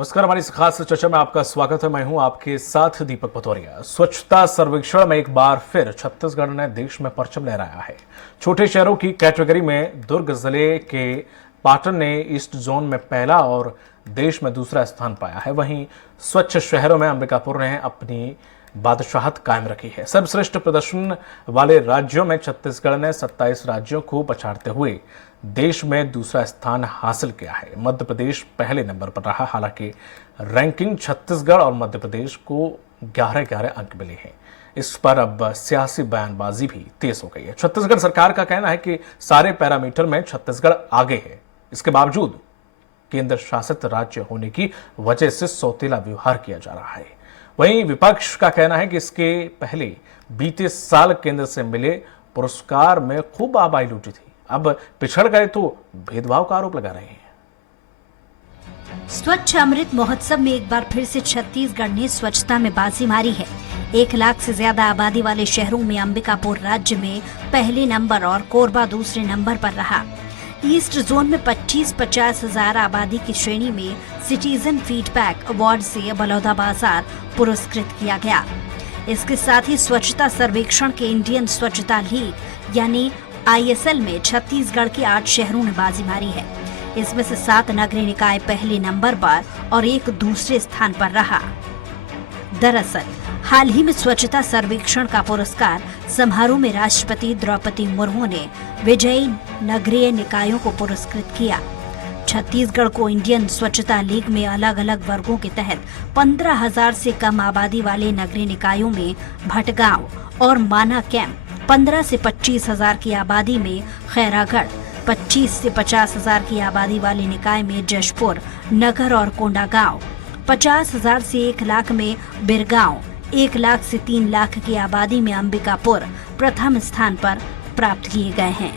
नमस्कार, हमारी इस खास चर्चा में आपका स्वागत है। मैं हूं आपके साथ दीपक पतौरिया। स्वच्छता सर्वेक्षण में एक बार फिर छत्तीसगढ़ ने देश में परचम लहराया है। छोटे शहरों की कैटेगरी में दुर्ग जिले के पाटन ने ईस्ट जोन में पहला और देश में दूसरा स्थान पाया है। वहीं स्वच्छ शहरों में अंबिकापुर ने अपनी बादशाहत कायम रखी है। सर्वश्रेष्ठ प्रदर्शन वाले राज्यों में छत्तीसगढ़ ने 27 राज्यों को पछाड़ते हुए देश में दूसरा स्थान हासिल किया है। मध्य प्रदेश पहले नंबर पर रहा। हालांकि रैंकिंग छत्तीसगढ़ और मध्य प्रदेश को 11-11 अंक मिले हैं। इस पर अब सियासी बयानबाजी भी तेज हो गई है। छत्तीसगढ़ सरकार का कहना है कि सारे पैरामीटर में छत्तीसगढ़ आगे है। इसके बावजूद केंद्र शासित राज्य होने की वजह से सौतेला व्यवहार किया जा रहा है। वहीं विपक्ष का कहना है कि इसके पहले बीते साल केंद्र से मिले पुरस्कार में खूब आबाई लूटी थी, अब पिछड़ गए तो भेदभाव का आरोप लगा रहे हैं। स्वच्छ अमृत महोत्सव में एक बार फिर से छत्तीसगढ़ ने स्वच्छता में बाजी मारी है। 1 लाख से ज्यादा आबादी वाले शहरों में अंबिकापुर राज्य में पहले नंबर और कोरबा दूसरे नंबर पर रहा। ईस्ट जोन में 25-50 हजार आबादी की श्रेणी में सिटीजन फीडबैक अवार्ड से बलौदाबाजार पुरस्कृत किया गया। इसके साथ ही स्वच्छता सर्वेक्षण के इंडियन स्वच्छता लीग यानी ISL में छत्तीसगढ़ के 8 शहरों ने बाजी मारी है। इसमें से 7 नगरीय निकाय पहले नंबर पर और 1 दूसरे स्थान पर रहा। दरअसल हाल ही में स्वच्छता सर्वेक्षण का पुरस्कार समारोह में राष्ट्रपति द्रौपदी मुर्मू ने विजयी नगरीय निकायों को पुरस्कृत किया। छत्तीसगढ़ को इंडियन स्वच्छता लीग में अलग अलग वर्गों के तहत 15,000 से कम आबादी वाले नगरीय निकायों में भटगांव और माना कैंप, 15 से 25 हजार की आबादी में खैरागढ़, 25 से 50 हजार की आबादी वाले निकाय में जशपुर, नगर और कोंडागांव, 50 हजार से 1 लाख में बिरगांव, 1 लाख से 3 लाख की आबादी में अंबिकापुर प्रथम स्थान पर प्राप्त किए गए हैं।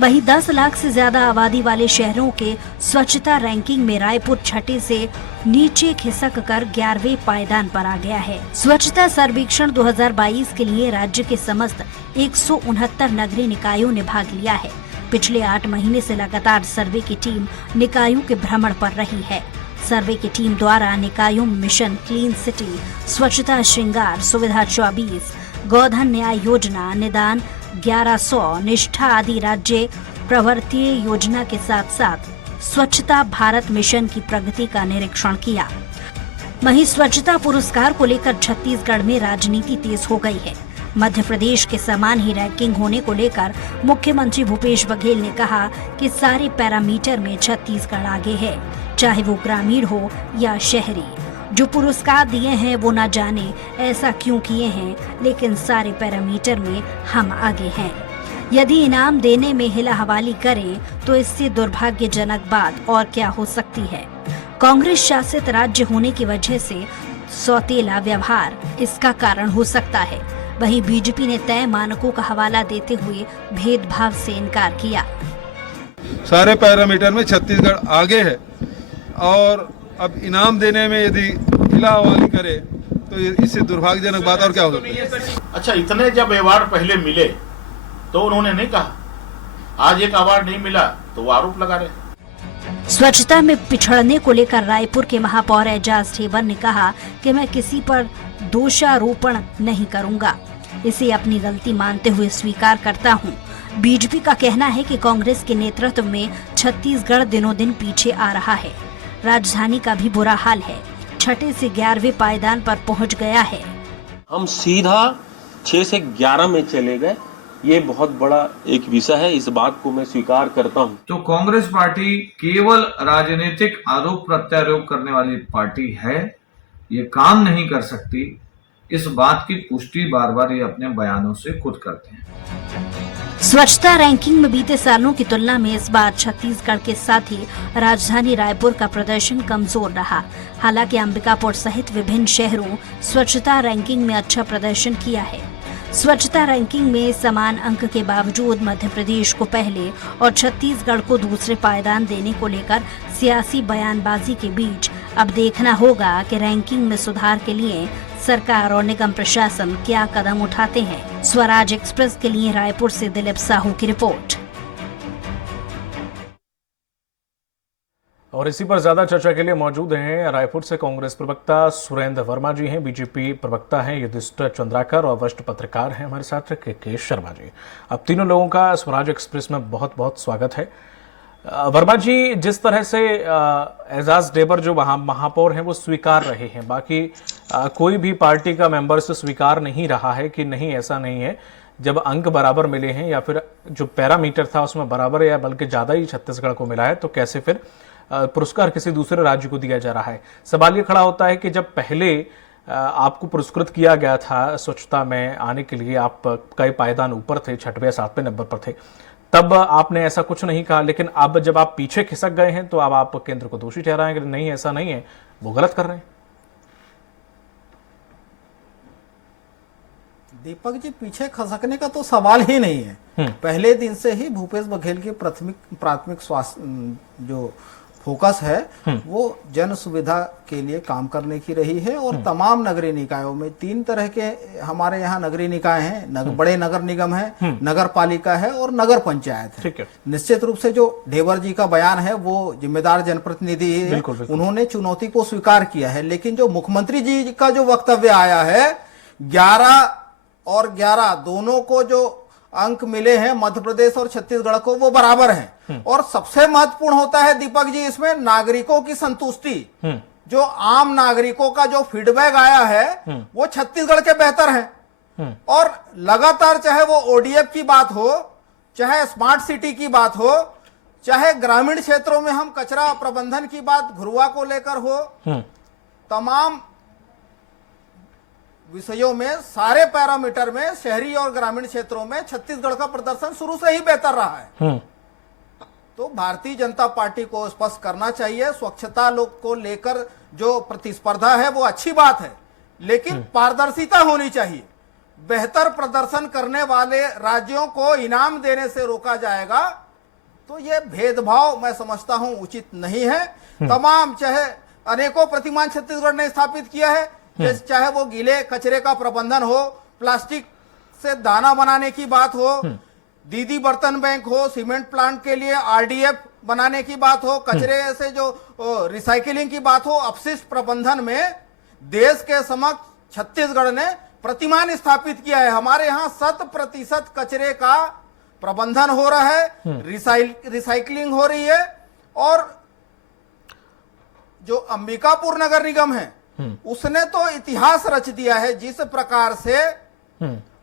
वहीं 10 लाख से ज्यादा आबादी वाले शहरों के स्वच्छता रैंकिंग में रायपुर छठे से नीचे खिसक कर 11वें पायदान पर आ गया है। स्वच्छता सर्वेक्षण 2022 के लिए राज्य के समस्त 169 नगरीय निकायों ने भाग लिया है। पिछले 8 महीने से लगातार सर्वे की टीम निकायों के भ्रमण पर रही है। सर्वे की टीम द्वारा निकायों में मिशन क्लीन सिटी, स्वच्छता श्रृंगार, सुविधा 24, गोधन न्याय योजना, निदान 1100, निष्ठा आदि राज्य प्रवर्तीय योजना के साथ साथ स्वच्छता भारत मिशन की प्रगति का निरीक्षण किया। वहीं स्वच्छता पुरस्कार को लेकर छत्तीसगढ़ में राजनीति तेज हो गई है। मध्य प्रदेश के समान ही रैंकिंग होने को लेकर मुख्यमंत्री भूपेश बघेल ने कहा कि सारे पैरामीटर में छत्तीसगढ़ आगे है, चाहे वो ग्रामीण हो या शहरी। जो पुरस्कार दिए हैं वो ना जाने ऐसा क्यों किए हैं, लेकिन सारे पैरामीटर में हम आगे हैं। यदि इनाम देने में हिला हवाली करें तो इससे दुर्भाग्यजनक बात और क्या हो सकती है। कांग्रेस शासित राज्य होने की वजह से सौतेला व्यवहार इसका कारण हो सकता है। वहीं बीजेपी ने तय मानकों का हवाला देते हुए भेदभाव से इनकार किया। सारे पैरामीटर में छत्तीसगढ़ आगे है और अब इनाम देने में यदि हिलाहवाली करे तो इससे दुर्भाग्यजनक बात और क्या हो सकती है। अच्छा, इतने जब अवार्ड पहले मिले तो उन्होंने नहीं कहा, आज एक अवार्ड नहीं मिला तो वो आरोप लगा रहे। स्वच्छता में पिछड़ने को लेकर रायपुर के महापौर एजाज ढेबर ने कहा कि मैं किसी पर दोषारोपण नहीं करूंगा, इसे अपनी गलती मानते हुए स्वीकार करता हूं। बीजेपी का कहना है कि कांग्रेस के नेतृत्व में छत्तीसगढ़ दिनों दिन पीछे आ रहा है। राजधानी का भी बुरा हाल है, 6 से 11वें पायदान पर पहुंच गया है। हम सीधा 6 से 11 में चले गए। ये बहुत बड़ा एक विषय है, इस बात को मैं स्वीकार करता हूं। तो कांग्रेस पार्टी केवल राजनीतिक आरोप प्रत्यारोप करने वाली पार्टी है, ये काम नहीं कर सकती। इस बात की पुष्टि बार बार ये अपने बयानों से खुद करते हैं। स्वच्छता रैंकिंग में बीते सालों की तुलना में इस बार छत्तीसगढ़ के साथ ही राजधानी रायपुर का प्रदर्शन कमजोर रहा। हालांकि अंबिकापुर सहित विभिन्न शहरों स्वच्छता रैंकिंग में अच्छा प्रदर्शन किया है। स्वच्छता रैंकिंग में समान अंक के बावजूद मध्य प्रदेश को पहले और छत्तीसगढ़ को दूसरे पायदान देने को लेकर सियासी बयानबाजी के बीच अब देखना होगा कि रैंकिंग में सुधार के लिए सरकार और निगम प्रशासन क्या कदम उठाते हैं। स्वराज एक्सप्रेस के लिए रायपुर से दिलीप साहू की रिपोर्ट। और इसी पर ज्यादा चर्चा के लिए मौजूद हैं रायपुर से कांग्रेस प्रवक्ता सुरेंद्र वर्मा जी हैं, बीजेपी प्रवक्ता हैं युधिष्ठिर चंद्राकर और वरिष्ठ पत्रकार हैं हमारे साथ के शर्मा जी। अब तीनों लोगों का स्वराज एक्सप्रेस में बहुत बहुत स्वागत है। वर्मा जी, जिस तरह से एजाज ढेबर जो महापौर हैं वो स्वीकार रहे हैं, बाकी कोई भी पार्टी का मेंबर से स्वीकार नहीं रहा है कि नहीं ऐसा नहीं है, जब अंक बराबर मिले हैं या फिर जो पैरामीटर था उसमें बराबर या बल्कि ज्यादा ही छत्तीसगढ़ को मिला है, तो कैसे फिर पुरस्कार किसी दूसरे राज्य को दिया जा रहा है। सवाल ये खड़ा होता है कि जब पहले आपको पुरस्कृत किया गया था स्वच्छता में आने के लिए, आप कई पायदान ऊपर थे, 6वें या 7वें नंबर पर थे, तब आपने ऐसा कुछ नहीं कहा, लेकिन अब जब आप पीछे खिसक गए हैं तो अब आप केंद्र को दोषी ठहराएंगे कि नहीं ऐसा नहीं है, वो गलत कर रहे हैं। दीपक जी, पीछे खसकने का तो सवाल ही नहीं है। पहले दिन से ही भूपेश बघेल की प्राथमिक स्वास्थ्य जो फोकस है वो जन सुविधा के लिए काम करने की रही है। और तमाम नगरीय निकायों में 3 तरह के हमारे यहाँ नगरीय निकाय हैं, बड़े नगर निगम है, नगर पालिका है और नगर पंचायत है। निश्चित रूप से जो ढेबर जी का बयान है वो जिम्मेदार जनप्रतिनिधि है, उन्होंने चुनौती को स्वीकार किया है। लेकिन जो मुख्यमंत्री जी का जो वक्तव्य आया है, 11 और 11 दोनों को जो अंक मिले हैं मध्य प्रदेश और छत्तीसगढ़ को, वो बराबर हैं। और सबसे महत्वपूर्ण होता है दीपक जी इसमें नागरिकों की संतुष्टि। जो आम नागरिकों का जो फीडबैक आया है वो छत्तीसगढ़ के बेहतर है। और लगातार चाहे वो ओडीएफ की बात हो, चाहे स्मार्ट सिटी की बात हो, चाहे ग्रामीण क्षेत्रों में हम कचरा प्रबंधन की बात घुरुआ को लेकर हो, तमाम विषयों में, सारे पैरामीटर में शहरी और ग्रामीण क्षेत्रों में छत्तीसगढ़ का प्रदर्शन शुरू से ही बेहतर रहा है। तो भारतीय जनता पार्टी को स्पष्ट करना चाहिए, स्वच्छता लोग को लेकर जो प्रतिस्पर्धा है वो अच्छी बात है, लेकिन पारदर्शिता होनी चाहिए। बेहतर प्रदर्शन करने वाले राज्यों को इनाम देने से रोका जाएगा तो ये भेदभाव मैं समझता हूं उचित नहीं है। तमाम चाहे अनेकों प्रतिमान छत्तीसगढ़ ने स्थापित किया है, चाहे वो गीले कचरे का प्रबंधन हो, प्लास्टिक से दाना बनाने की बात हो, दीदी बर्तन बैंक हो, सीमेंट प्लांट के लिए आरडीएफ बनाने की बात हो, कचरे से जो रिसाइकलिंग की बात हो, अपशिष्ट प्रबंधन में देश के समक्ष छत्तीसगढ़ ने प्रतिमान स्थापित किया है। हमारे यहाँ 100% कचरे का प्रबंधन हो रहा है, रिसाइकलिंग हो रही है। और जो अंबिकापुर नगर निगम है उसने तो इतिहास रच दिया है, जिस प्रकार से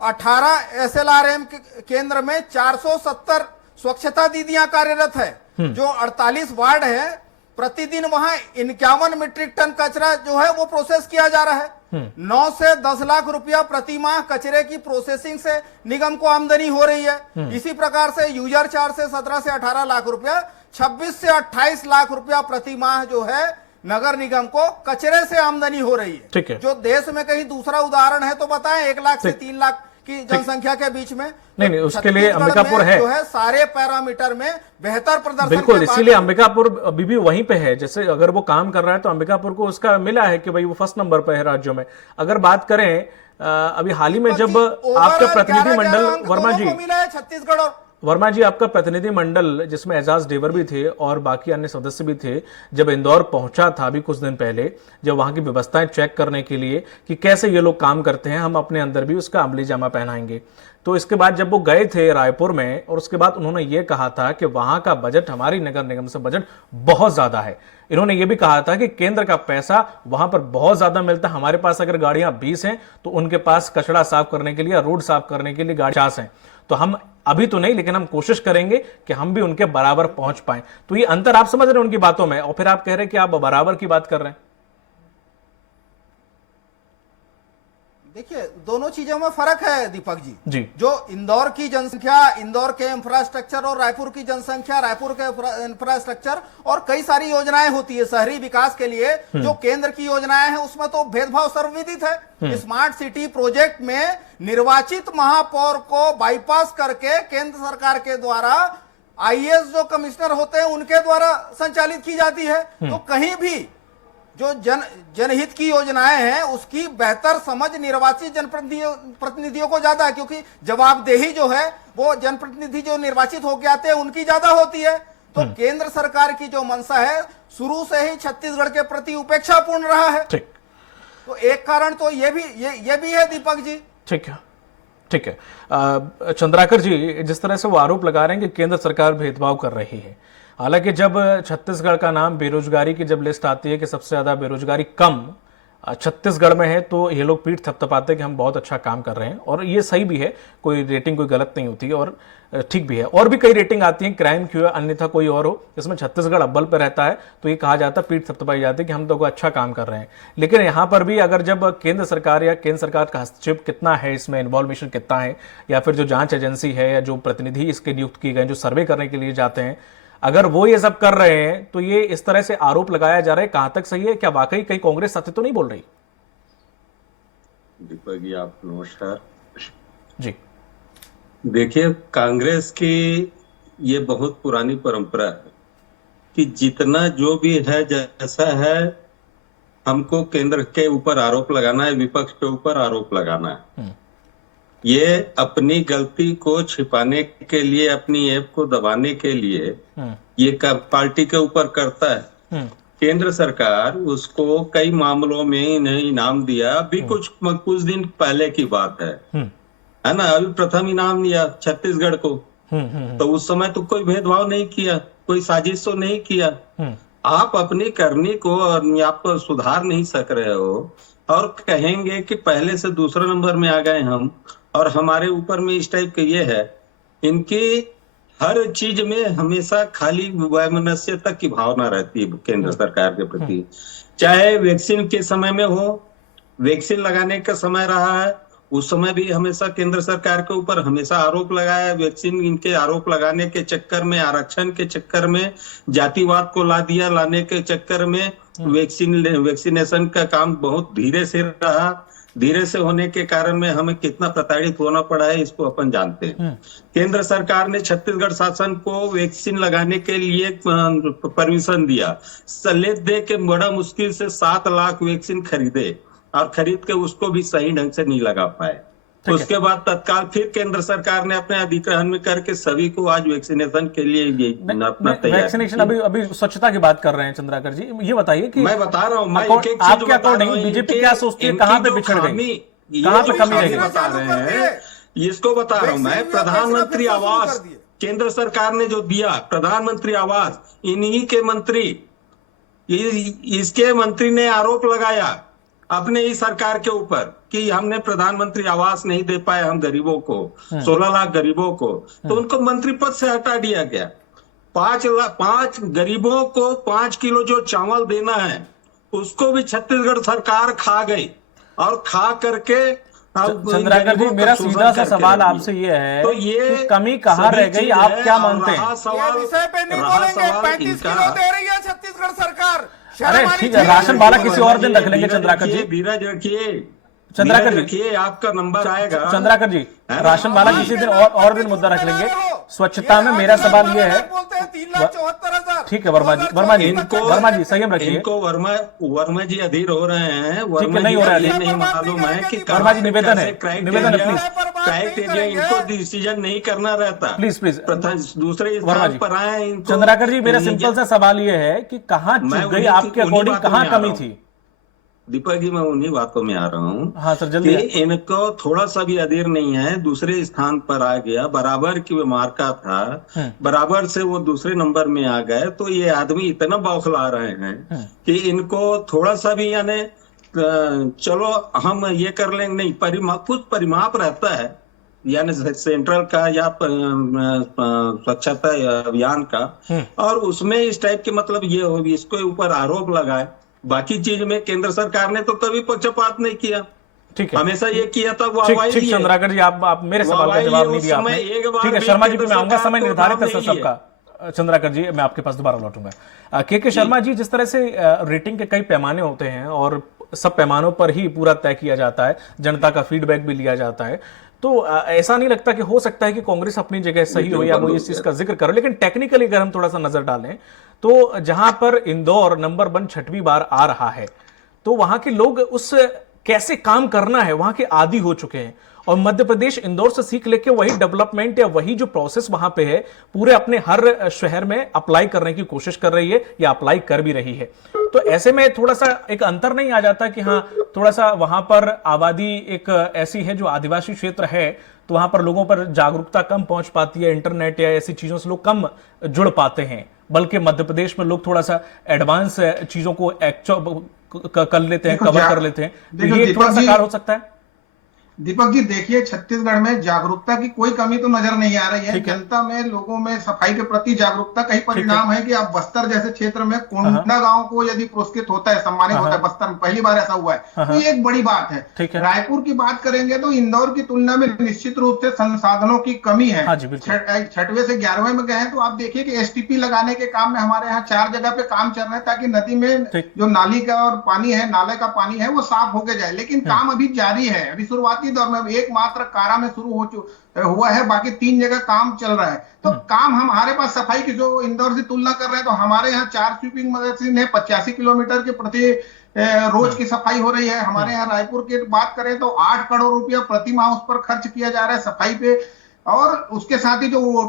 18 एसएलआरएम केंद्र में 470 स्वच्छता दीदियां कार्यरत है। जो 48 वार्ड है, प्रतिदिन वहां 51 मीट्रिक टन कचरा जो है वो प्रोसेस किया जा रहा है। 9 से 10 लाख रुपया प्रति माह कचरे की प्रोसेसिंग से निगम को आमदनी हो रही है। इसी प्रकार से यूजर चार्ज से 17 से 18 लाख रुपया, 26 से 28 लाख रुपया प्रति माह जो है नगर निगम को कचरे से आमदनी हो रही है। ठीक है। जो देश में कहीं दूसरा उदाहरण है तो बताएं, 1 लाख से 3 लाख की जनसंख्या के बीच में। नहीं, उसके लिए अंबिकापुर है जो है सारे पैरामीटर में बेहतर प्रदर्शन। बिल्कुल, इसीलिए अंबिकापुर अभी भी वहीं पे है। जैसे अगर वो काम कर रहा है तो अंबिकापुर को उसका मिला है कि भाई वो फर्स्ट नंबर पे है राज्यों में। अगर बात करें अभी हाल ही में जब आपका प्रतिनिधि मंडल वर्मा जी मिला है छत्तीसगढ़ और वर्मा जी आपका प्रतिनिधि मंडल जिसमें एजाज ढेबर भी थे और बाकी अन्य सदस्य भी थे, जब इंदौर पहुंचा था अभी कुछ दिन पहले, जब वहां की व्यवस्थाएं चेक करने के लिए कि कैसे ये लोग काम करते हैं, हम अपने अंदर भी उसका अमली जामा पहनाएंगे, तो इसके बाद जब वो गए थे रायपुर में और उसके बाद उन्होंने ये कहा था कि वहां का बजट हमारी नगर निगम से बजट बहुत ज्यादा है। इन्होंने ये भी कहा था कि केंद्र का पैसा वहां पर बहुत ज्यादा मिलता है, हमारे पास अगर गाड़ियां 20 हैं तो उनके पास कचरा साफ करने के लिए, रोड साफ करने के लिए गाड़ी 50 हैं। तो हम अभी तो नहीं, लेकिन हम कोशिश करेंगे कि हम भी उनके बराबर पहुंच पाएं। तो ये अंतर आप समझ रहे हैं उनकी बातों में, और फिर आप कह रहे हैं कि आप बराबर की बात कर रहे हैं। देखिए, दोनों चीजों में फर्क है दीपक जी। जी। जो इंदौर की जनसंख्या, इंदौर के इंफ्रास्ट्रक्चर और रायपुर की जनसंख्या, रायपुर के इंफ्रास्ट्रक्चर और कई सारी योजनाएं होती है शहरी विकास के लिए। जो केंद्र की योजनाएं हैं उसमें तो भेदभाव सर्वविदित है। स्मार्ट सिटी प्रोजेक्ट में निर्वाचित महापौर को बाईपास करके केंद्र सरकार के द्वारा आईएएस जो कमिश्नर होते हैं उनके द्वारा संचालित की जाती है। तो कहीं भी जो जनहित की योजनाएं हैं उसकी बेहतर समझ निर्वाचित जनप्रतिनिधियों को ज्यादा है, क्योंकि जवाबदेही जो है वो जनप्रतिनिधि जो निर्वाचित होकर आते हैं उनकी ज्यादा होती है। तो केंद्र सरकार की जो मंशा है शुरू से ही छत्तीसगढ़ के प्रति उपेक्षापूर्ण रहा है। ठीक, तो एक कारण तो ये भी है दीपक जी। ठीक है, ठीक है। चंद्राकर जी, जिस तरह से वो आरोप लगा रहे हैं कि केंद्र सरकार भेदभाव कर रही है, हालांकि जब छत्तीसगढ़ का नाम बेरोजगारी की जब लिस्ट आती है कि सबसे ज्यादा बेरोजगारी कम छत्तीसगढ़ में है, तो ये लोग पीठ थपथपाते हैं कि हम बहुत अच्छा काम कर रहे हैं, और ये सही भी है, कोई रेटिंग कोई गलत नहीं होती है और ठीक भी है। और भी कई रेटिंग आती हैं, क्राइम क्यों अन्यथा कोई और हो, इसमें छत्तीसगढ़ अव्वल पे रहता है, तो ये कहा जाता है, पीठ थपथपाई जाती है कि हम तो कोई अच्छा काम कर रहे हैं। लेकिन यहाँ पर भी अगर जब केंद्र सरकार या केंद्र सरकार का हस्तक्षेप कितना है, इसमें इन्वॉल्वेशन कितना है, या फिर जो जांच एजेंसी है या जो प्रतिनिधि इसके नियुक्त किए गए जो सर्वे करने के लिए जाते हैं, अगर वो ये सब कर रहे हैं, तो ये इस तरह से आरोप लगाया जा रहा है, कहां तक सही है? क्या वाकई कहीं कांग्रेस सत्य तो नहीं बोल रही? दीपक जी, आप नमस्कार जी। देखिए, कांग्रेस की ये बहुत पुरानी परंपरा है कि जितना जो भी है जैसा है, हमको केंद्र के ऊपर आरोप लगाना है, विपक्ष के ऊपर आरोप लगाना है। ये अपनी गलती को छिपाने के लिए, अपनी ऐप को दबाने के लिए ये पार्टी के ऊपर करता है। केंद्र सरकार उसको कई मामलों में इन्हें इनाम दिया। अभी कुछ दिन पहले की बात है ना? अभी प्रथम इनाम दिया छत्तीसगढ़ को। तो उस समय तो कोई भेदभाव नहीं किया, कोई साजिश तो नहीं किया। आप अपनी करनी को आप सुधार नहीं सक रहे हो और कहेंगे कि पहले से दूसरा नंबर में आ गए हम, और हमारे ऊपर में इस टाइप के ये है। इनकी हर चीज में हमेशा खाली वैमनस्यता की भावना रहती है केंद्र सरकार के प्रति। चाहे वैक्सीन के समय में हो, वैक्सीन लगाने का समय रहा है, उस समय भी हमेशा केंद्र सरकार के ऊपर हमेशा आरोप लगाया। वैक्सीन इनके आरोप लगाने के चक्कर में, आरक्षण के चक्कर में, जातिवाद को लाने के चक्कर में वैक्सीनेशन का काम बहुत धीरे से रहा। धीरे से होने के कारण में हमें कितना प्रताड़ित होना पड़ा है, इसको अपन जानते हैं। केंद्र सरकार ने छत्तीसगढ़ शासन को वैक्सीन लगाने के लिए परमिशन दिया। सलेत दे के बड़ा मुश्किल से 7 लाख वैक्सीन खरीदे, और खरीद के उसको भी सही ढंग से नहीं लगा पाए। उसके बाद तत्काल फिर केंद्र सरकार ने अपने अधिग्रहण में करके सभी को आज वैक्सीनेशन के लिए अपना तैयार। वैक्सीनेशन अभी स्वच्छता की बात कर रहे हैं चंद्राकर जी, ये बताइए कि मैं बता रहा हूँ, आपके अकॉर्डिंग बीजेपी क्या सोचती है, कहां पे बिछड़ गई, कहां पे कमी रही? बता रहे हैं, इसको बता रहा हूँ मैं। प्रधानमंत्री आवास केंद्र सरकार ने जो दिया, प्रधानमंत्री आवास, इन्हीं के मंत्री, इसके मंत्री ने आरोप लगाया अपने ही सरकार के ऊपर कि हमने प्रधानमंत्री आवास नहीं दे पाए हम गरीबों को, 16 लाख गरीबों को। तो उनको मंत्री पद से हटा दिया गया। 5 गरीबों को 5 किलो जो चावल देना है, उसको भी छत्तीसगढ़ सरकार खा गई, और खा करके चंद्राकर जी, मेरा सीधा सा सवाल आपसे ये है, तो ये कमी कहाँ रह गई, आप क्या मानते हैं? विषय पे नहीं बोलेंगे। 35 किलो दे रही है छत्तीसगढ़ सरकार। अरे ठीक है, राशन वाला किसी और दिन रख लेंगे चंद्राकर जी। धीरज रखिए, चंद्राकर जी रखिए, आपका नंबर आएगा। चंद्राकर जी, राशन वाला किसी दिन और दिन मुद्दा रख लेंगे। स्वच्छता में मेरा सवाल ये है, 3,74,000। ठीक है वर्मा जी संयम रखिए। इनको वर्मा जी अधीर हो रहे हैं। ठीक है, नहीं हो रहा है, नहीं मालूम है कि वर्मा जी निवेदन है क्राइटेरिया इनको डिसीजन नहीं करना रहता। प्लीज दूसरे स्थान पर आए। चंद्राकर जी, मेरा सिंपल सा सवाल ये है कि कहाँ चूक गई आपके अकॉर्डिंग, कहाँ कमी थी? दीपक जी, मैं उन्हीं बातों में आ रहा हूँ। हाँ सर, जल्दी। इनको थोड़ा सा भी अधीर नहीं है, दूसरे स्थान पर आ गया, बराबर की मार्का था, बराबर से वो दूसरे नंबर में आ गए। तो ये आदमी इतना बौखला रहे हैं कि इनको थोड़ा सा भी, यानी चलो हम ये कर लेंगे, नहीं, कुछ परिमाप रहता है, यानी सेंट्रल का या स्वच्छता अभियान का, और उसमें इस टाइप के मतलब ये हो, इसको ऊपर आरोप लगाए। बाकी चीज में केंद्र सरकार ने तो कभी पक्षपात नहीं किया। ठीक है, हमेशा ये किया था। ठीक चंद्राकर जी, आप मेरे सवाल का जवाब नहीं दिया आपने। ठीक है, शर्मा जी पे मैं आऊंगा, समय निर्धारित है सबका। चंद्राकर जी, मैं आपके पास दोबारा लौटूंगा। के शर्मा जी, जिस तरह से रेटिंग के कई पैमाने होते हैं और सब पैमानों पर ही पूरा तय किया जाता है, जनता का फीडबैक भी लिया जाता है, तो ऐसा नहीं लगता कि हो सकता है कि कांग्रेस अपनी जगह सही हो, या वो इस चीज का जिक्र करो, लेकिन टेक्निकली अगर हम थोड़ा सा नजर डालें तो जहां पर इंदौर नंबर 1 छठवीं बार आ रहा है, तो वहां के लोग उस कैसे काम करना है वहां के आदी हो चुके हैं, और मध्य प्रदेश इंदौर से सीख लेके वही डेवलपमेंट या वही जो प्रोसेस वहां पे है पूरे अपने हर शहर में अप्लाई करने की कोशिश कर रही है या अप्लाई कर भी रही है। तो ऐसे में थोड़ा सा एक अंतर नहीं आ जाता कि हाँ थोड़ा सा वहां पर आबादी एक ऐसी है जो आदिवासी क्षेत्र है, तो वहां पर लोगों पर जागरूकता कम पहुंच पाती है, इंटरनेट या ऐसी चीजों से लोग कम जुड़ पाते हैं, बल्कि मध्य प्रदेश में लोग थोड़ा सा एडवांस चीजों को कर लेते हैं, कवर कर लेते हैं। तो ये थोड़ा सा कारण हो सकता है। दीपक जी देखिए, छत्तीसगढ़ में जागरूकता की कोई कमी तो नजर नहीं आ रही है। जनता में, लोगों में सफाई के प्रति जागरूकता का ही परिणाम है कि अब बस्तर जैसे क्षेत्र में कोंडा गांव को यदि पुरस्कृत होता है, सम्मानित होता है, बस्तर में पहली बार ऐसा हुआ है, तो ये एक बड़ी बात है। रायपुर की बात करेंगे तो इंदौर की तुलना में निश्चित रूप से संसाधनों की कमी है। 6वें से 11वें में गए हैं तो आप देखिए कि एसटीपी लगाने के काम में हमारे यहाँ 4 जगह पे काम चल रहे हैं, ताकि नदी में जो नाली का और पानी है, नाले का पानी है, वो साफ होके जाए। लेकिन काम अभी जारी है। अभी शुरुआती दौर में एकमात्र कारा में शुरू हुआ है, बाकी 3 जगह काम चल रहा है। तो काम हमारे पास सफाई की जो इंदौर से तुलना कर रहे हैं, तो हमारे यहाँ 4 स्वीपिंग मशीन है, 85 किलोमीटर के प्रति रोज की सफाई हो रही है। हमारे यहाँ रायपुर की बात करें तो 8 करोड़ रुपया प्रति माह उस पर खर्च किया जा रहा है सफाई पे। और उसके साथ ही जो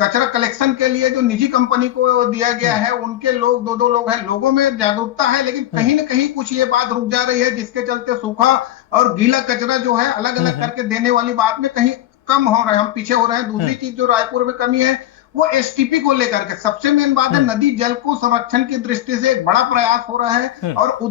कचरा कलेक्शन के लिए जो निजी कंपनी को दिया गया है, उनके लोग 2-2 लोग हैं। लोगों में जागरूकता है, लेकिन कहीं ना कहीं कुछ ये बात रुक जा रही है, जिसके चलते सूखा और गीला कचरा जो है अलग अलग करके देने वाली बात में कहीं कम हो रहा है, हम पीछे हो रहे हैं। दूसरी चीज जो रायपुर में कमी है वो एसटीपी को लेकर के सबसे मेन बात है। नदी जल को संरक्षण की दृष्टि से एक बड़ा प्रयास हो रहा है, और एक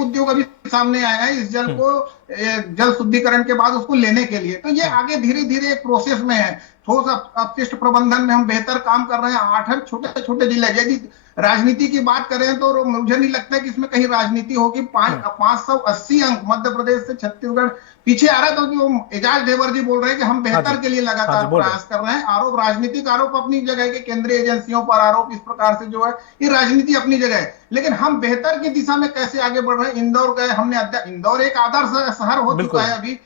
उद्योग अभी सामने आया है इस जल को जल शुद्धिकरण के बाद उसको लेने के लिए। तो ये आगे धीरे धीरे एक प्रोसेस में है। ठोस अपशिष्ट प्रबंधन में हम बेहतर काम कर रहे हैं। 8 छोटे छोटे जिले, यदि राजनीति की बात करें तो मुझे नहीं लगता कि इसमें कहीं राजनीति होगी। 580 अंक मध्य प्रदेश से छत्तीसगढ़ पीछे आ रहा है। तो जो एजाज देवर जी बोल रहे हैं कि हम बेहतर के लिए लगातार प्रयास कर रहे हैं। आरोप, राजनीतिक आरोप अपनी जगह है कि केंद्रीय एजेंसियों पर आरोप इस प्रकार से जो है, ये राजनीति अपनी जगह है, लेकिन हम बेहतर की दिशा में कैसे आगे बढ़ रहे हैं। इंदौर गए हमने, इंदौर एक आदर्श शहर हो चुका है अभी,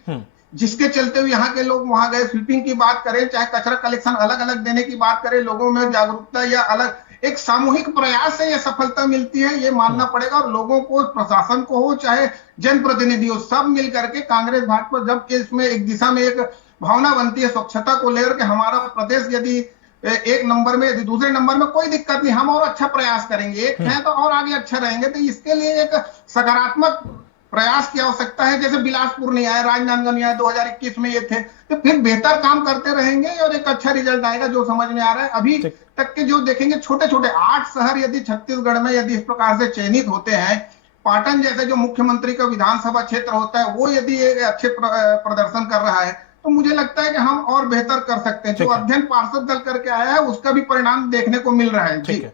जिसके चलते हुए यहाँ के लोग वहां गए। स्वीपिंग की बात करें, चाहे कचरा कलेक्शन अलग अलग देने की बात करें, लोगों में जागरूकता या अलग एक सामूहिक प्रयास से यह सफलता मिलती है, ये मानना पड़ेगा। और लोगों को, प्रशासन को हो चाहे जनप्रतिनिधि हो, सब मिल करके कांग्रेस भाजपा, जब इसमें एक दिशा में एक भावना बनती है स्वच्छता को लेकर के, हमारा प्रदेश यदि 1 नंबर में, यदि दूसरे नंबर में, कोई दिक्कत नहीं, हम और अच्छा प्रयास करेंगे। एक है तो और आगे अच्छा रहेंगे। तो इसके लिए एक सकारात्मक प्रयास की आवश्यकता है। जैसे बिलासपुर नहीं आया, राजनांदगांव नहीं आया, 2021 में ये थे, तो फिर बेहतर काम करते रहेंगे और एक अच्छा रिजल्ट आएगा, जो समझ में आ रहा है। अभी तक के जो देखेंगे छोटे छोटे 8 शहर यदि छत्तीसगढ़ में यदि इस प्रकार से चयनित होते हैं, पाटन जैसे जो मुख्यमंत्री का विधानसभा क्षेत्र होता है, वो यदि एक अच्छे प्रदर्शन कर रहा है, तो मुझे लगता है कि हम और बेहतर कर सकते हैं। जो अध्ययन पार्षद दल करके आया है, उसका भी परिणाम देखने को मिल रहा है। जी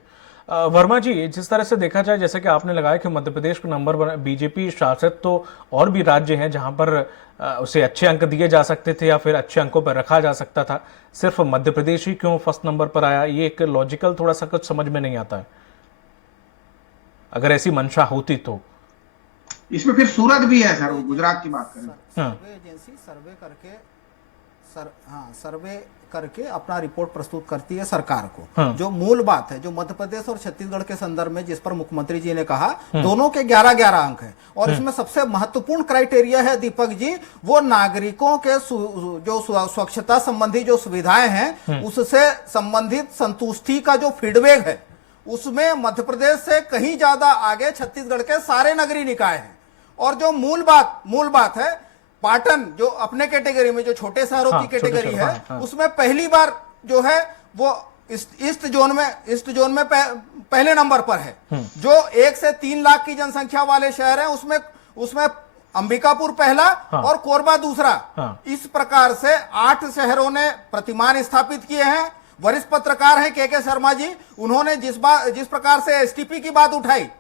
वर्मा जी, जिस तरह से देखा जाए, जैसे कि आपने लगाया कि मध्य प्रदेश को नंबर बीजेपी शासित तो और भी राज्य हैं जहां पर उसे अच्छे अंक दिए जा सकते थे या फिर अच्छे अंकों पर रखा जा सकता था, सिर्फ मध्य प्रदेश ही क्यों फर्स्ट नंबर पर आया, ये एक लॉजिकल थोड़ा सा कुछ समझ में नहीं आता है। अगर ऐसी मंशा होती तो इसमें फिर सूरत भी है सर, गुजरात की बात करें, सर्वे एजेंसी सर्वे करके अपना रिपोर्ट प्रस्तुत करती है सरकार को। जो मूल बात है, जो मध्य प्रदेश और छत्तीसगढ़ के संदर्भ में जिस पर मुख्यमंत्री जी ने कहा, दोनों के 11-11 अंक हैं। और इसमें सबसे महत्वपूर्ण क्राइटेरिया है दीपक जी, वो नागरिकों के जो स्वच्छता संबंधी जो सुविधाएं हैं, उससे संबंधित संतुष्टि का जो फीडबैक है, उसमें मध्य प्रदेश से कहीं ज्यादा आगे छत्तीसगढ़ के सारे नगरीय निकाय हैं। और जो मूल बात है, पाटन जो अपने कैटेगरी में, जो छोटे शहरों की कैटेगरी है, उसमें पहली बार जो है वो ईस्ट जोन में पहले नंबर पर है। जो 1 से 3 लाख की जनसंख्या वाले शहर हैं, उसमें अंबिकापुर पहला और कोरबा दूसरा। इस प्रकार से 8 शहरों ने प्रतिमान स्थापित किए हैं। वरिष्ठ पत्रकार हैं के शर्मा जी, उन्होंने जिस प्रकार से एसटीपी की बात उठाई,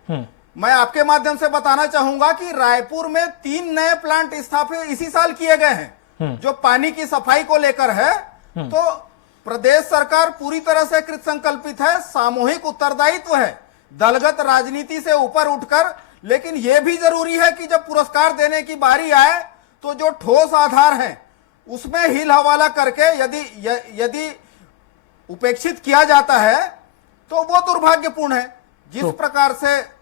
मैं आपके माध्यम से बताना चाहूंगा कि रायपुर में 3 नए प्लांट स्थापित इसी साल किए गए हैं, जो पानी की सफाई को लेकर है। तो प्रदेश सरकार पूरी तरह से कृत संकल्पित है, सामूहिक उत्तरदायित्व है, दलगत राजनीति से ऊपर उठकर। लेकिन यह भी जरूरी है कि जब पुरस्कार देने की बारी आए, तो जो ठोस आधार है उसमें हिल हवाला करके यदि उपेक्षित किया जाता है, तो वो दुर्भाग्यपूर्ण है। जिस प्रकार से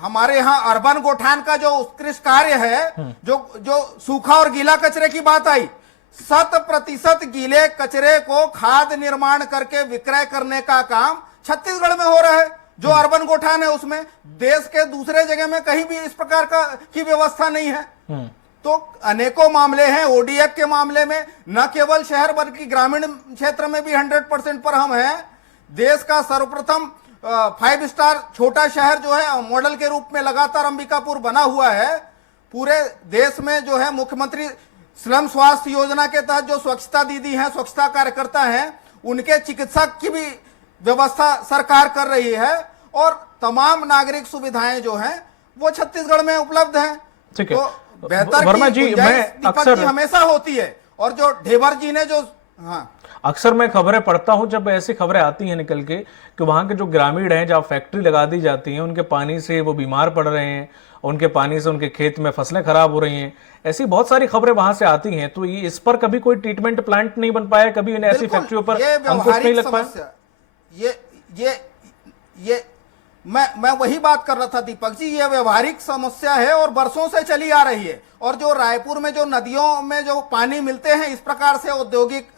हमारे यहाँ अर्बन गोठान का जो उत्कृष्ट कार्य है, जो सूखा और गीला कचरे की बात आई, 100% गीले कचरे को खाद निर्माण करके विक्रय करने का काम छत्तीसगढ़ में हो रहा है। जो अर्बन गोठान है उसमें देश के दूसरे जगह में कहीं भी इस प्रकार की व्यवस्था नहीं है। तो अनेकों मामले हैं। ओडीएफ के मामले में न केवल शहर बल्कि ग्रामीण क्षेत्र में भी 100% पर हम हैं। देश का सर्वप्रथम 5 स्टार छोटा शहर जो है मॉडल के रूप में लगातार अंबिकापुर बना हुआ है। पूरे देश में जो है मुख्यमंत्री स्लम स्वास्थ्य योजना के तहत जो स्वच्छता दीदी हैं, स्वच्छता कार्यकर्ता हैं, उनके चिकित्सक की भी व्यवस्था सरकार कर रही है और तमाम नागरिक सुविधाएं जो हैं वो छत्तीसगढ़ में उपलब्ध हैं। ठीक है। तो बेहतर वर्मा जी, मैं अक्सर हमेशा होती है। और जो ढेबर जी ने जो अक्सर मैं खबरें पढ़ता हूं, जब ऐसी खबरें आती हैं निकल के कि वहां के जो ग्रामीण हैं, जहां फैक्ट्री लगा दी जाती है, उनके पानी से वो बीमार पड़ रहे हैं, उनके पानी से उनके खेत में फसलें खराब हो रही हैं, ऐसी बहुत सारी खबरें वहां से आती हैं। तो ये इस पर कभी कोई ट्रीटमेंट प्लांट नहीं बन पाया, कभी इन्हें ऐसी फैक्ट्रियों पर अंकुश नहीं लग पाया? ये मैं वही बात कर रहा था दीपक जी, ये व्यवहारिक समस्या है और बरसों से चली आ रही है। और जो रायपुर में जो नदियों में जो पानी मिलते हैं, इस प्रकार से औद्योगिक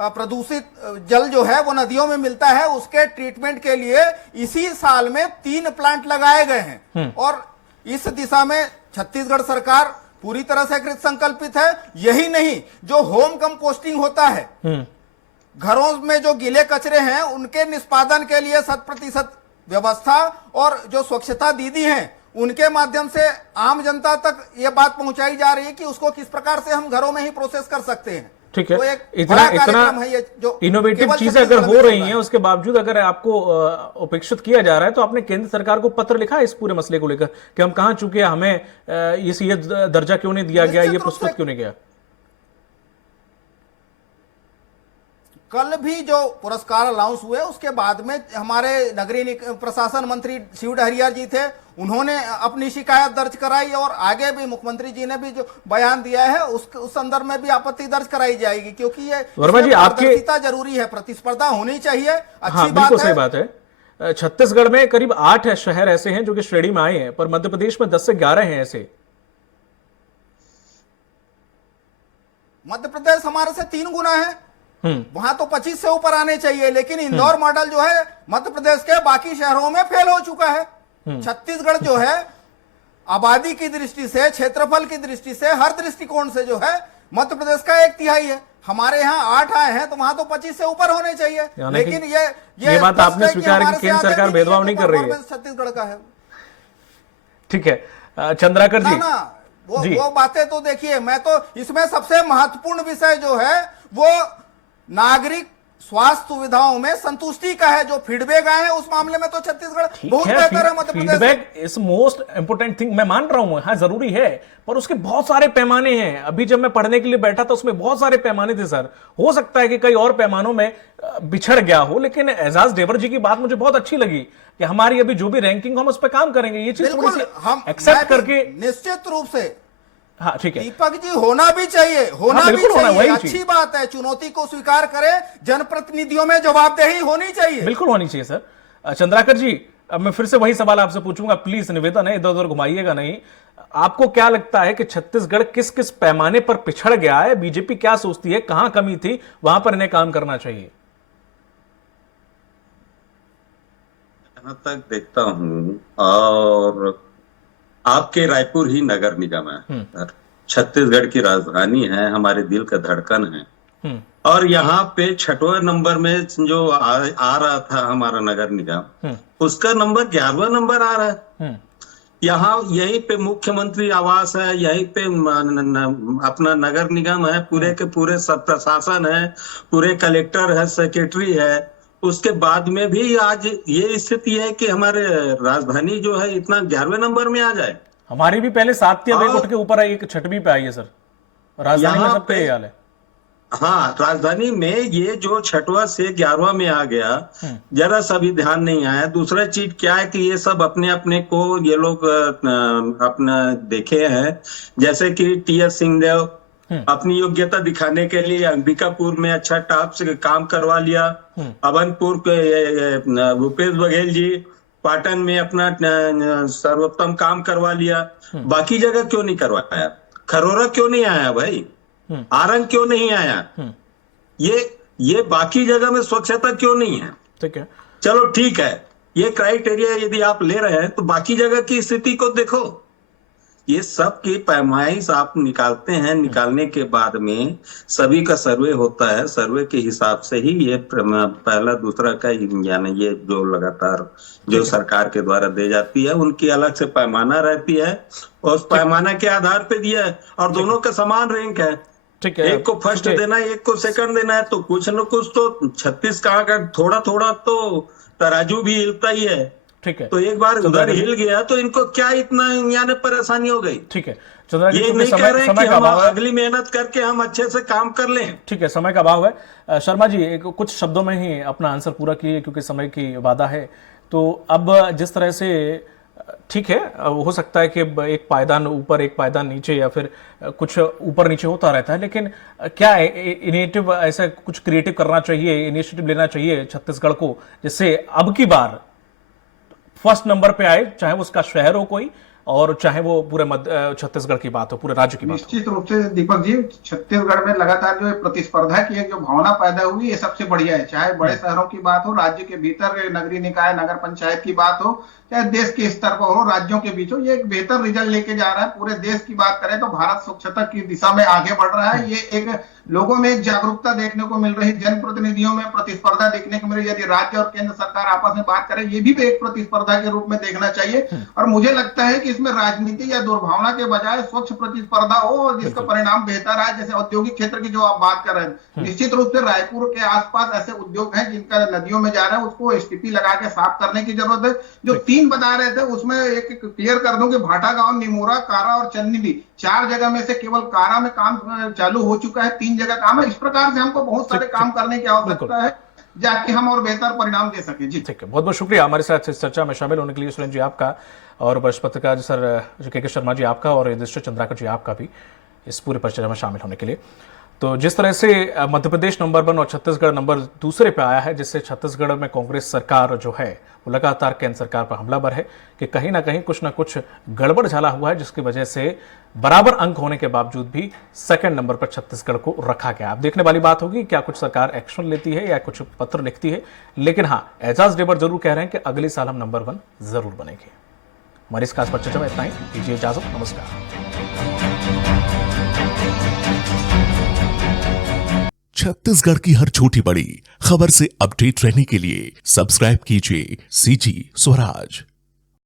प्रदूषित जल जो है वो नदियों में मिलता है, उसके ट्रीटमेंट के लिए इसी साल में 3 प्लांट लगाए गए हैं। और इस दिशा में छत्तीसगढ़ सरकार पूरी तरह से कृत संकल्पित है। यही नहीं, जो होम कंपोस्टिंग होता है, घरों में जो गीले कचरे हैं उनके निष्पादन के लिए 100% व्यवस्था, और जो स्वच्छता दीदी हैं उनके माध्यम से आम जनता तक ये बात पहुंचाई जा रही है कि उसको किस प्रकार से हम घरों में ही प्रोसेस कर सकते हैं। ठीक है। तो एक इतना है ये जो इनोवेटिव चीजें अगर हो रही हैं, उसके बावजूद अगर आपको उपेक्षित किया जा रहा है, तो आपने केंद्र सरकार को पत्र लिखा है इस पूरे मसले को लेकर कि हम कहां चुके हैं, हमें ये दर्जा क्यों नहीं दिया गया, ये प्रस्तुत क्यों नहीं गया? कल भी जो पुरस्कार अनाउंस हुए उसके बाद में हमारे नगरीय प्रशासन मंत्री शिव डहरिया जी थे, उन्होंने अपनी शिकायत दर्ज कराई और आगे भी मुख्यमंत्री जी ने भी जो बयान दिया है उस संदर्भ में भी आपत्ति दर्ज कराई जाएगी, क्योंकि ये वर्मा जी आपके जरूरी है, प्रतिस्पर्धा होनी चाहिए। अच्छी बिल्कुल सही बात है। छत्तीसगढ़ में करीब 8 शहर ऐसे हैं जो कि श्रेणी में आए हैं, पर मध्य प्रदेश में 10 से 11 हैं ऐसे। मध्य प्रदेश हमारे से 3 गुना है, वहां तो 25 से ऊपर आने चाहिए, लेकिन इंदौर मॉडल जो है मध्य प्रदेश के बाकी शहरों में फेल हो चुका है। छत्तीसगढ़ जो है आबादी की दृष्टि से, क्षेत्रफल की दृष्टि से, हर दृष्टिकोण से जो है मध्य प्रदेश का 1/3 है। हमारे यहाँ 8 आए हैं तो वहां तो 25 से ऊपर होने चाहिए। लेकिन ये बात आपने स्वीकार की केंद्र सरकार भेदभाव नहीं कर रही है, छत्तीसगढ़ का है। ठीक है। चंद्राकर जी, वो बातें तो देखिए, मैं तो इसमें सबसे महत्वपूर्ण विषय जो है वो नागरिक स्वास्थ्य सुविधाओं में संतुष्टि का है। जो फीडबैक आए हैं उस मामले में तो छत्तीसगढ़ बहुत बेहतर है Madhya Pradesh. Feedback is most important thing, मैं मान रहा हूं, हाँ जरूरी है, पर उसके बहुत सारे पैमाने हैं। अभी जब मैं पढ़ने के लिए बैठा था उसमें बहुत सारे पैमाने थे सर। हो सकता है कि कई और पैमानों में बिछड़ गया हो, लेकिन एजाज ढेबर जी की बात मुझे बहुत अच्छी लगी कि हमारी अभी जो भी रैंकिंग हम उस पर काम करेंगे, ये चीज थोड़ी सी हम एक्सेप्ट करके। निश्चित रूप से हाँ ठीक है दीपक जी, होना भी चाहिए, होना भी चाहिए, अच्छी बात है। चुनौती को स्वीकार करें, जनप्रतिनिधियों में जवाबदेही होनी चाहिए, बिल्कुल होनी चाहिए सर। चंद्राकर जी, अब मैं फिर से वही सवाल आपसे पूछूंगा, प्लीज निवेदन है, इधर उधर घुमाइएगा नहीं। आपको क्या लगता है कि छत्तीसगढ़ किस किस पैमाने पर पिछड़ गया है? बीजेपी क्या सोचती है, कहां कमी थी, वहां पर इन्हें काम करना चाहिए? जहां तक देखता हूं, और आपके रायपुर ही नगर निगम है, छत्तीसगढ़ की राजधानी है, हमारे दिल का धड़कन है, और यहाँ पे 6वें नंबर में जो आ रहा था हमारा नगर निगम, उसका नंबर 11वां नंबर आ रहा है। यहाँ यहीं पे मुख्यमंत्री आवास है, यहीं पे अपना नगर निगम है, पूरे के पूरे सब प्रशासन है, पूरे कलेक्टर है, सेक्रेटरी है। उसके बाद में भी आज ये स्थिति है कि हमारे राजधानी जो है इतना 11वें नंबर में आ जाए। हमारी भी पहले 7 या उठ के ऊपर आई, 6वीं पे आई है सर। राजधानी में सबका ये हाल है। हाँ, राजधानी में ये जो 6वां से 11वां में आ गया, जरा सा भी ध्यान नहीं आया। दूसरा चीज क्या है कि ये सब अपने अपने को ये लोग अपना देखे हैं, जैसे कि टी.एस. सिंहदेव अपनी योग्यता दिखाने के लिए अंबिकापुर में अच्छा टॉप से काम करवा लिया, अभनपुर के भूपेश बघेल जी पाटन में अपना सर्वोत्तम काम करवा लिया, बाकी जगह क्यों नहीं करवाया? खरोरा क्यों नहीं आया भाई? आरंग क्यों नहीं आया? ये बाकी जगह में स्वच्छता क्यों नहीं है? ठीक है, चलो ठीक है, ये क्राइटेरिया यदि आप ले रहे हैं तो बाकी जगह की स्थिति को देखो। ये सब की पैमाइश आप निकालते हैं, निकालने के बाद में सभी का सर्वे होता है, सर्वे के हिसाब से ही ये पहला दूसरा का यानी ये जो लगातार जो सरकार के द्वारा दी जाती है उनकी अलग से पैमाना रहती है और उस पैमाना के आधार पे दिया है और दोनों का समान रैंक है। ठीक है, एक को फर्स्ट देना है, एक को सेकंड देना है, तो कुछ न कुछ तो 36 का थोड़ा थोड़ा तो तराजू भी हिलता ही है। ठीक है, तो एक बार उधर हिल गया तो इनको क्या इतना यानी परेशानी हो गई? ठीक है, चंद्रा जी, ये क्योंकि नहीं कह रहे समय कि का हम अभाव है, अगली मेहनत करके हम अच्छे से काम कर लें। ठीक है, समय का अभाव है। शर्मा जी, कुछ शब्दों में ही अपना आंसर पूरा कीजिए क्योंकि समय की बाधा है। तो अब जिस तरह से ठीक है, हो सकता है कि एक पायदान ऊपर एक पायदान नीचे या फिर कुछ ऊपर नीचे होता रहता है, लेकिन क्या इनिशिएटिव ऐसा कुछ क्रिएटिव करना चाहिए, इनिशिएटिव लेना चाहिए छत्तीसगढ़ को, जिससे अब की बार फर्स्ट नंबर पे आए, चाहे उसका शहर हो कोई और चाहे वो पूरे छत्तीसगढ़ की बात हो, पूरे राज्य की बात हो? निश्चित रूप से दीपक जी, छत्तीसगढ़ में लगातार जो प्रतिस्पर्धा की एक जो भावना पैदा हुई, ये सबसे बढ़िया है। चाहे बड़े शहरों की बात हो, राज्य के भीतर नगरीय निकाय नगर पंचायत की बात हो, चाहे देश के स्तर पर हो, राज्यों के बीच हो, ये एक बेहतर रिजल्ट लेके जा रहा है। पूरे देश की बात करें तो भारत स्वच्छता की दिशा में आगे बढ़ रहा है। ये एक लोगों में एक जागरूकता देखने को मिल रही, जनप्रतिनिधियों में प्रतिस्पर्धा देखने को मिल रही। यदि राज्य और केंद्र सरकार आपस में बात करें, ये भी एक प्रतिस्पर्धा के रूप में देखना चाहिए। और मुझे लगता है कि इसमें राजनीति या दुर्भावना के बजाय स्वच्छ प्रतिस्पर्धा हो और जिसका परिणाम बेहतर आए। जैसे औद्योगिक क्षेत्र की जो आप बात कर रहे हैं, निश्चित रूप से रायपुर के आसपास ऐसे उद्योग हैं जिनका नदियों में जा रहा है, उसको एसटीपी लगा के साफ करने की जरूरत है। जो 3 बता रहे थे उसमें एक क्लियर कर दूं कि भाटा गांव, निमोरा, कारा और चन्नी, 4 जगह में से केवल कारा में काम चालू हो चुका है, 3 जगह काम है। इस प्रकार से हमको बहुत सारे काम करने की आवश्यकता है जाके हम और बेहतर परिणाम दे सके। जी ठीक है, बहुत बहुत शुक्रिया हमारे साथ इस चर्चा में शामिल होने के लिए सुरेंद्र जी आपका, और वरिष्ठ पत्रकार सर के शर्मा जी आपका, और युधिष्ठिर चंद्राकर जी आपका भी इस पूरे परिचर्चा में शामिल होने के लिए। तो जिस तरह से मध्य प्रदेश नंबर 1 और छत्तीसगढ़ नंबर 2 पे आया है, जिससे छत्तीसगढ़ में कांग्रेस सरकार जो है वो लगातार केंद्र सरकार पर हमलावर है कि कहीं ना कहीं कुछ ना कुछ गड़बड़ झाला हुआ है, जिसकी वजह से बराबर अंक होने के बावजूद भी सेकंड नंबर पर छत्तीसगढ़ को रखा गया। अब देखने वाली बात होगी क्या कुछ सरकार एक्शन लेती है या कुछ पत्र लिखती है, लेकिन हाँ, एजाज डेबर जरूर कह रहे हैं कि अगले साल हम नंबर 1 जरूर बनेंगे। हमारी इस खास चर्चा में इतना ही, दीजिए इजाजत, नमस्कार। छत्तीसगढ़ की हर छोटी बड़ी खबर से अपडेट रहने के लिए सब्सक्राइब कीजिए CG स्वराज।